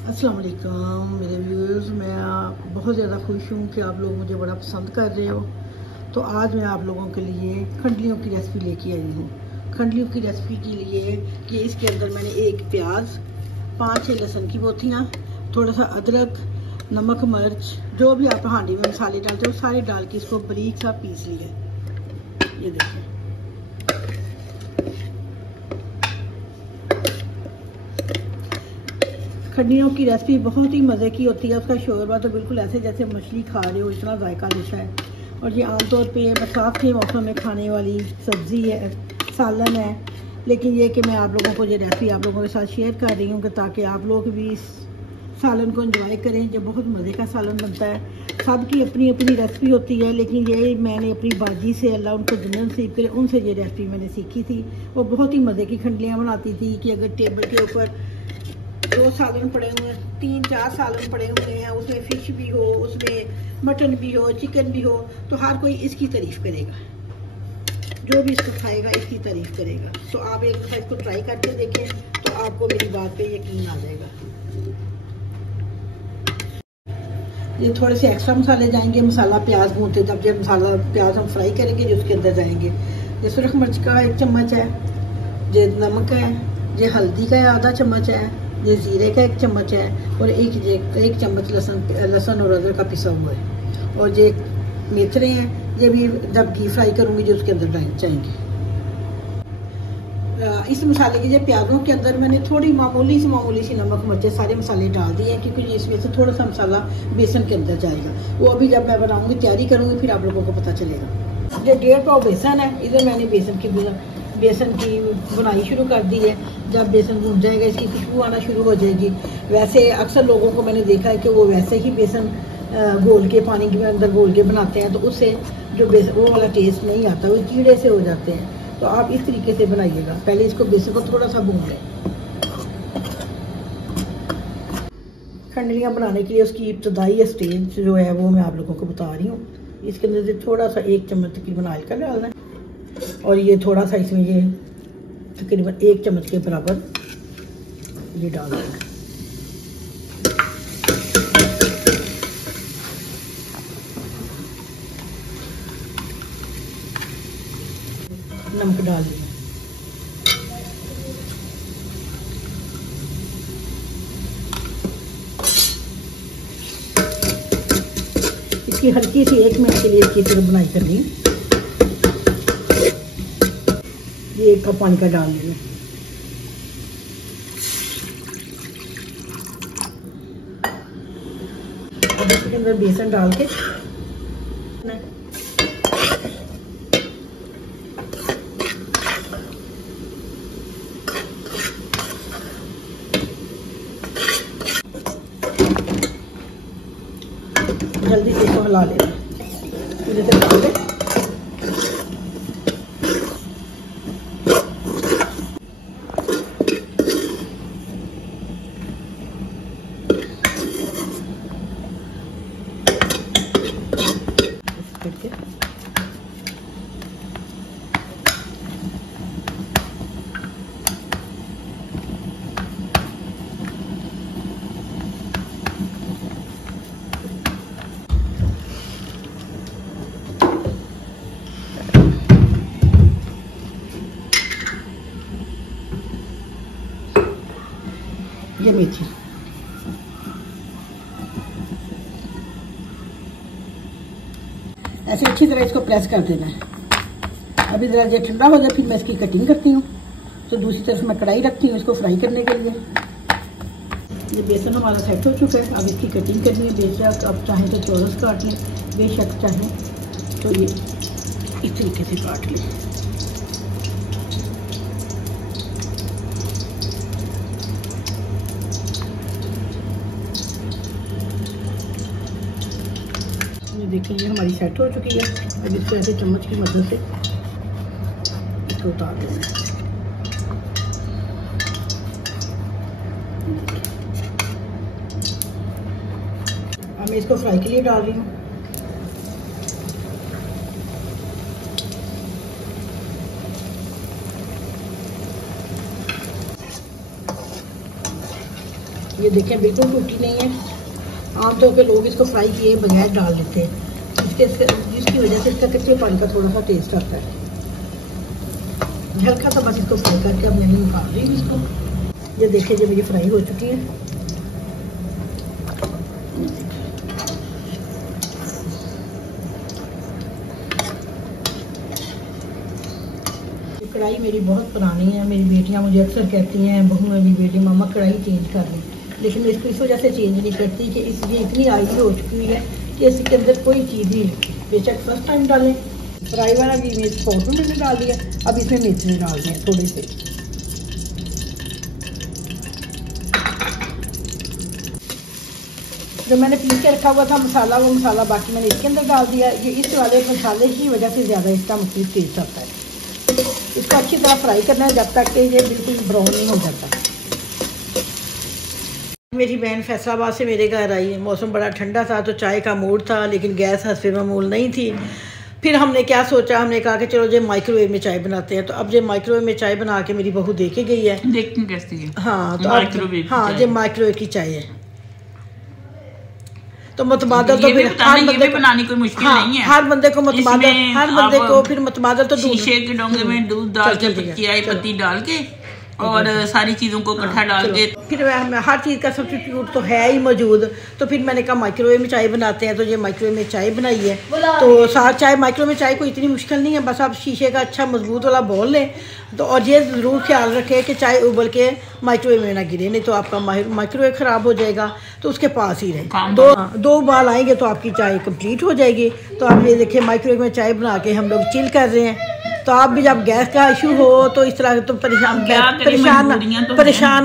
अस्सलाम वालेकुम मेरे व्यूअर्स। मैं बहुत ज़्यादा खुश हूँ कि आप लोग मुझे बड़ा पसंद कर रहे हो। तो आज मैं आप लोगों के लिए खंडलियों की रेसिपी लेके आई हूँ। खंडलियों की रेसिपी के लिए कि इसके अंदर मैंने एक प्याज, 5-6 लहसुन की बोतियाँ, थोड़ा सा अदरक, नमक, मिर्च, जो भी आप हांडी में मसाले डालते हो सारे डाल के इसको बारीक सा पीस लिया। ये देखिए, खंडलियों की रेसिपी बहुत ही मज़े की होती है। उसका शोरबा तो बिल्कुल ऐसे जैसे मछली खा रहे हो, इतना जायका अच्छा है। और ये आमतौर पे बरसात के मौसम में खाने वाली सब्ज़ी है, सालन है। लेकिन ये कि मैं आप लोगों को ये रेसिपी आप लोगों के साथ शेयर कर रही हूँ कि ताकि आप लोग भी इस सालन को एंजॉय करें। जो बहुत मज़े का सालन बनता है। सबकी अपनी अपनी रेसिपी होती है, लेकिन ये मैंने अपनी बाजी से, अल्लाह उनको जन्नत नसीब करे, उनसे ये रेसिपी मैंने सीखी थी। वो बहुत ही मज़े की खंडलियाँ बनाती थी कि अगर टेबल के ऊपर 2 सालन पड़े हुए हैं, 3-4 सालन पड़े हुए हैं, उसमें फ़िश भी हो, उसमें मटन भी हो, चिकन भी हो, तो हर कोई इसकी तारीफ़ करेगा। जो भी इसको खाएगा इसकी तारीफ़ करेगा। तो आप एक दफ़ा इसको ट्राई करके देखें तो आपको मेरी बात पे यकीन आ जाएगा। ये थोड़े से एक्स्ट्रा मसाले जाएंगे। मसाला प्याज भूनते जब जब मसाला प्याज हम फ्राई करेंगे जो उसके अंदर जाएंगे। ये सुरख मिर्च का 1 चम्मच है, ये नमक है, ये हल्दी का आधा चम्मच है, ये जीरे का 1 चम्मच है, और एक चम्मच लहसुन और अदरक का पिसा हुआ है। और ये मेथरे हैं, ये भी जब घी फ्राई करूँगी जो उसके अंदर जाएंगे। इस मसाले के, ये प्याज़ों के अंदर मैंने थोड़ी मामूली सी नमक मिर्चें सारे मसाले डाल दिए हैं, क्योंकि इसमें से थोड़ा सा मसाला बेसन के अंदर जाएगा। वो अभी जब मैं बनाऊँगी, तैयारी करूँगी, फिर आप लोगों को पता चलेगा। ये 1.5 पाव बेसन है, इधर मैंने बेसन की बुनाई शुरू कर दी है। जब बेसन भून जाएगा इसकी खुशबू आना शुरू हो जाएगी। वैसे अक्सर लोगों को मैंने देखा है कि वो वैसे ही बेसन घोल के पानी के अंदर घोल के बनाते हैं, तो उससे जो बेसन वो वाला टेस्ट नहीं आता, वो कीड़े से हो जाते हैं। तो आप इस तरीके से बनाइएगा। पहले इसको बेसन को थोड़ा सा भून लें। खंडलियाँ बनाने के लिए उसकी इब्तदाई स्टेज जो है वो मैं आप लोगों को बता रही हूँ। इसके अंदर से थोड़ा सा 1 चम्मच तकरीबन ऑयल का डालना है, और ये थोड़ा सा इसमें ये तकरीबन 1 चम्मच के बराबर ये डालना है। नमक डाल दिया। इसकी हल्की सी 1 मिनट के लिए इसकी तरफ बुनाई करनी है। ये 1 कप पानी का डाल दिया। अब इसके अंदर बेसन डाल के जल्दी से इसको हिला लेना। पूरी तरह डाल दें। ये मेथी ऐसे अच्छी तरह इसको प्रेस कर देना है। अभी ज़रा ये ठंडा हो जाए फिर मैं इसकी कटिंग करती हूँ। तो दूसरी तरफ मैं कढ़ाई रखती हूँ इसको फ्राई करने के लिए। ये बेसन हमारा सेट हो चुका है। अब इसकी कटिंग करनी है। बेशक अब चाहें तो चौरस काट लें, बेशक चाहें तो ये इस तरीके से काट लें। देखिए ये हमारी सेट हो चुकी है। अब इसको ऐसे चम्मच की मदद से इसको उतार देना है। अब मैं इसको फ्राई के लिए डाल रही हूँ। ये देखें बिल्कुल टूटी नहीं है। आमतौर पे लोग इसको फ्राई किए बगैर डाल देते हैं, जिसकी वजह से इसका कच्चे पानी का थोड़ा सा टेस्ट आता है। हल्का सा बस इसको फ्राई करके अब मैंने निकाल दी इसको। ये देखिए जो मेरी फ्राई हो चुकी है। कढ़ाई मेरी बहुत पुरानी है। मेरी बेटियां मुझे अक्सर कहती हैं, बहू मेरी बेटी मामा कढ़ाई चेंज कर दी, लेकिन मैं इसको इस वजह से चेंज नहीं करती कि इसलिए इतनी ऑयली हो चुकी है कि इसके अंदर कोई चीज़ नहीं लगती। बेशक फर्स्ट टाइम डालें। फ्राई वाला भी मैं फोटो मैंने डाल दिया, अब इसमें मेथरे डाल दें थोड़े से। जो मैंने पीस के रखा हुआ था मसाला, वो मसाला बाकी मैंने इसके अंदर डाल दिया। ये इस वाले मसाले की वजह से ज़्यादा इसका मुख्तलिफ टेस्ट आता है। इसको अच्छी तरह फ्राई करना है जब तक कि ये बिल्कुल ब्राउन नहीं हो जाता। मेरी बहन फैसलाबाद से मेरे घर आई है। मौसम बड़ा ठंडा था तो चाय का मूड था, लेकिन गैस हस्बे मामूल नहीं थी। फिर हमने क्या सोचा, हमने कहा कि चलो जो माइक्रोवेव में चाय बनाते हैं। तो अब जो माइक्रोवेव में चाय बना के मेरी बहू देखे गई है, देखती कैसी है। हाँ तो हाँ जो माइक्रोवेव की चाय है तो मुतबादल तो फिर हर बंदे को बनानी कोई मुश्किल नहीं है। हर बंदे को मुतबादल, हर बंदे को फिर मुतबादल तो शीशे के डोंगे में दूध डाल के चाय पत्ती डाल के और सारी चीज़ों को इकट्ठा डाल के फिर हर चीज़ का सब्स्टिट्यूट तो है ही मौजूद। तो फिर मैंने कहा माइक्रोवेव में चाय बनाते हैं। तो ये माइक्रोवेव में चाय बनाई है। तो साथ चाय माइक्रोवेव में चाय कोई इतनी मुश्किल नहीं है, बस आप शीशे का अच्छा मजबूत वाला बोल लें तो। और ये ज़रूर ख्याल रखें कि चाय उबल के माइक्रोवेव में ना गिरे, नहीं तो आपका माइक्रोवेव ख़राब हो जाएगा। तो उसके पास ही रहे। दो उबाल आएंगे तो आपकी चाय कंप्लीट हो जाएगी। तो आप ये देखिए माइक्रोवेव में चाय बना के हम लोग चिल कर रहे हैं। तो आप भी जब गैस का इशू हो तो इस तरह तो परेशान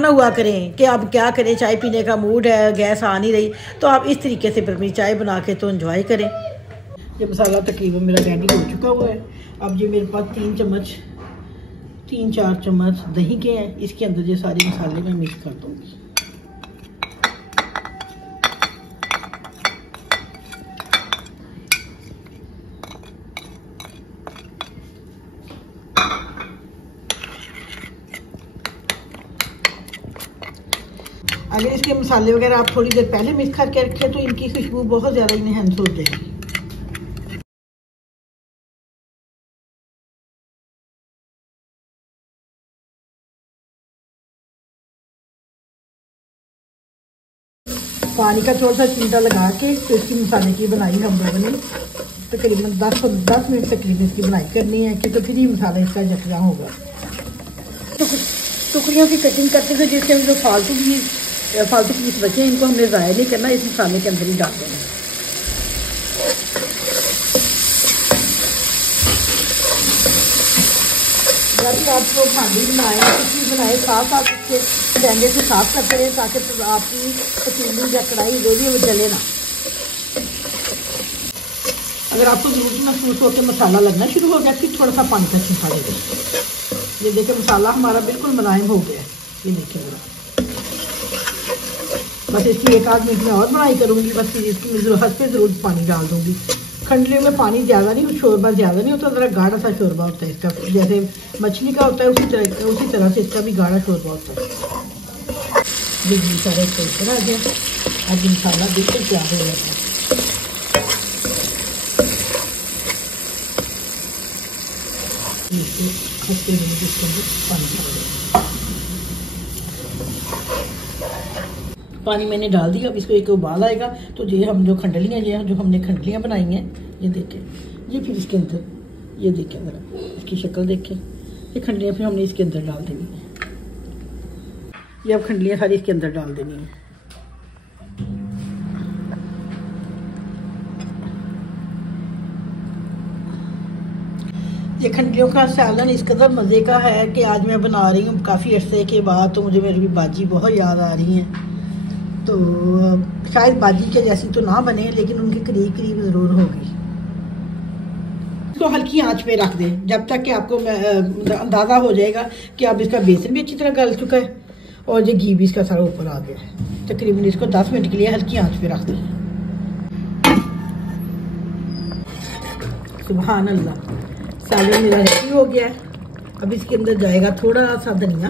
ना हुआ करें कि आप क्या करें, चाय पीने का मूड है, गैस आ नहीं रही, तो आप इस तरीके से अपनी चाय बना के तो एंजॉय करें। ये मसाला तकरीबन मेरा रेडी हो चुका हुआ है। अब ये मेरे पास 3-4 चम्मच दही के हैं। इसके अंदर ये सारे मसाले मैं मिक्स कर दूँगी। अगर इसके मसाले वगैरह आप थोड़ी देर पहले मिक्स करके रखें तो इनकी खुशबू बहुत ज़्यादा इनहेंस हो जाएगी। पानी का थोड़ा सा चिमटा लगा के तो इसकी मसाले की बनाई हम लोगों ने तकरीबन 10 मिनट तकरीबन इसकी बनाई करनी है, क्योंकि फिर ही मसाला इसका जकड़ा होगा। टुकड़ियों की कटिंग करते हुए जिसके जो फालतू पीस बचे हैं इनको हमने ज़ाया नहीं करना, इस मसाले के अंदर ही डाल देना। जब आप भांडी बनाए, कुछ बनाए, साथ साथ उसके डंडे से साफ करते रहे ताकि आपकी पतीली या कढ़ाई जो भी वो जले ना। अगर आपको ज़रूरत महसूस हो कि मसाला लगना शुरू हो गया फिर थोड़ा सा पानी का छिंका दे दें। ये देखिए मसाला हमारा बिल्कुल मुलायम हो गया है। ये देखिए मेरा बस इसकी 1-8 मिनट में और बनाई करूँगी। बस फिर इसकी हद पे ज़रूर पानी डाल दूँगी। खंडले में पानी ज़्यादा नहीं, शोरबा ज़्यादा नहीं होता, ज़रा गाढ़ा सा शोरबा होता है इसका। जैसे मछली का होता है उसी तरह से इसका भी गाढ़ा शोरबा होता है। बिजली सारे तरीके आ गया। अब मसाला बिल्कुल तैयार हो जाता है। पानी मैंने डाल दिया। अब इसको एक उबाल आएगा तो ये हम जो खंडलियाँ जो हमने खंडलियाँ बनाई हैं ये देखें, ये फिर इसके अंदर ये देखें, ज़रा इसकी शक्ल देखें। ये खंडलियाँ फिर हमने इसके अंदर डाल देनी है। ये अब खंडलियाँ सारी इसके अंदर डाल देनी है। ये खंडलियों का सालन इस कदर मज़े का है कि आज मैं बना रही हूँ काफ़ी अरसे के बाद। तो मुझे मेरी बाजी बहुत याद आ रही हैं। तो शायद बाजी के जैसी तो ना बने लेकिन उनके करीब करीब ज़रूर होगी। इसको हल्की आंच पे रख दें जब तक कि आपको अंदाज़ा हो जाएगा कि अब इसका बेसन भी अच्छी तरह गल चुका है और ये घी भी इसका सारा ऊपर आ गया है। तकरीबन इसको 10 मिनट के लिए हल्की आंच पे रख दें। सुभान अल्लाह, सालन मेरा रेडी हो गया है। अब इसके अंदर जाएगा थोड़ा सा धनिया,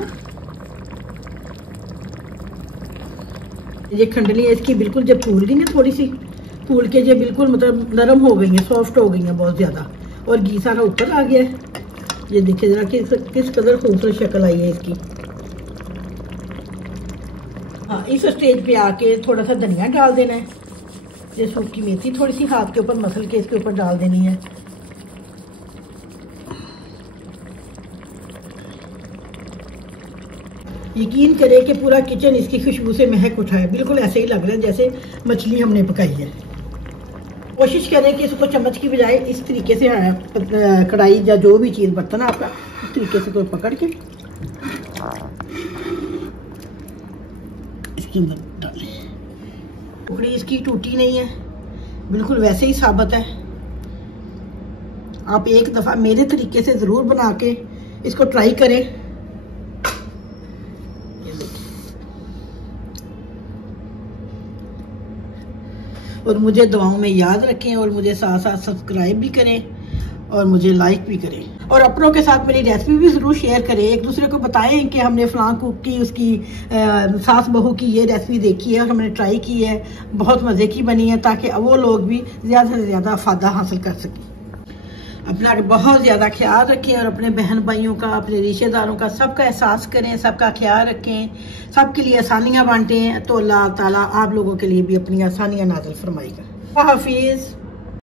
ये खंडलियाँ इसकी बिल्कुल जब फूल गई ना, थोड़ी सी फूल के ये बिल्कुल मतलब नरम हो गई हैं, सॉफ्ट हो गई हैं बहुत ज़्यादा, और घी सारा ऊपर आ गया है। ये देखिए जरा किस कदर खूबसूरत शक्ल आई है इसकी। हाँ, इस स्टेज पे आके थोड़ा सा धनिया डाल देना है, ये सूखी मेथी थोड़ी सी हाथ के ऊपर मसल के इसके ऊपर डाल देनी है। यकीन करें कि पूरा किचन इसकी खुशबू से महक उठा है, बिल्कुल ऐसे ही लग रहा है जैसे मछली हमने पकाई है। कोशिश करें कि इसको चम्मच की बजाय इस तरीके से कढ़ाई या जो भी चीज़ बर्तन है आपका, इस तरीके से कोई पकड़ के इसके अंदर डालें। टुकड़ी इसकी टूटी नहीं है, बिल्कुल वैसे ही साबित है। आप एक दफ़ा मेरे तरीके से ज़रूर बना के इसको ट्राई करें। और मुझे दुआओं में याद रखें, और मुझे साथ साथ सब्सक्राइब भी करें और मुझे लाइक भी करें, और अपनों के साथ मेरी रेसिपी भी ज़रूर शेयर करें। एक दूसरे को बताएं कि हमने फ़लाँ कुक की, उसकी सास बहू की ये रेसिपी देखी है और हमने ट्राई की है, बहुत मज़े की बनी है, ताकि वो लोग भी ज़्यादा से ज़्यादा फ़ायदा हासिल कर सकें। अपना बहुत ज़्यादा ख्याल रखें और अपने बहन भाइयों का, अपने रिश्तेदारों का, सबका एहसास करें, सबका ख्याल रखें, सबके लिए आसानियाँ बांटें, तो अल्लाह ताला आप लोगों के लिए भी अपनी आसानियाँ नाज़िल फरमाएगा। हाफिज़।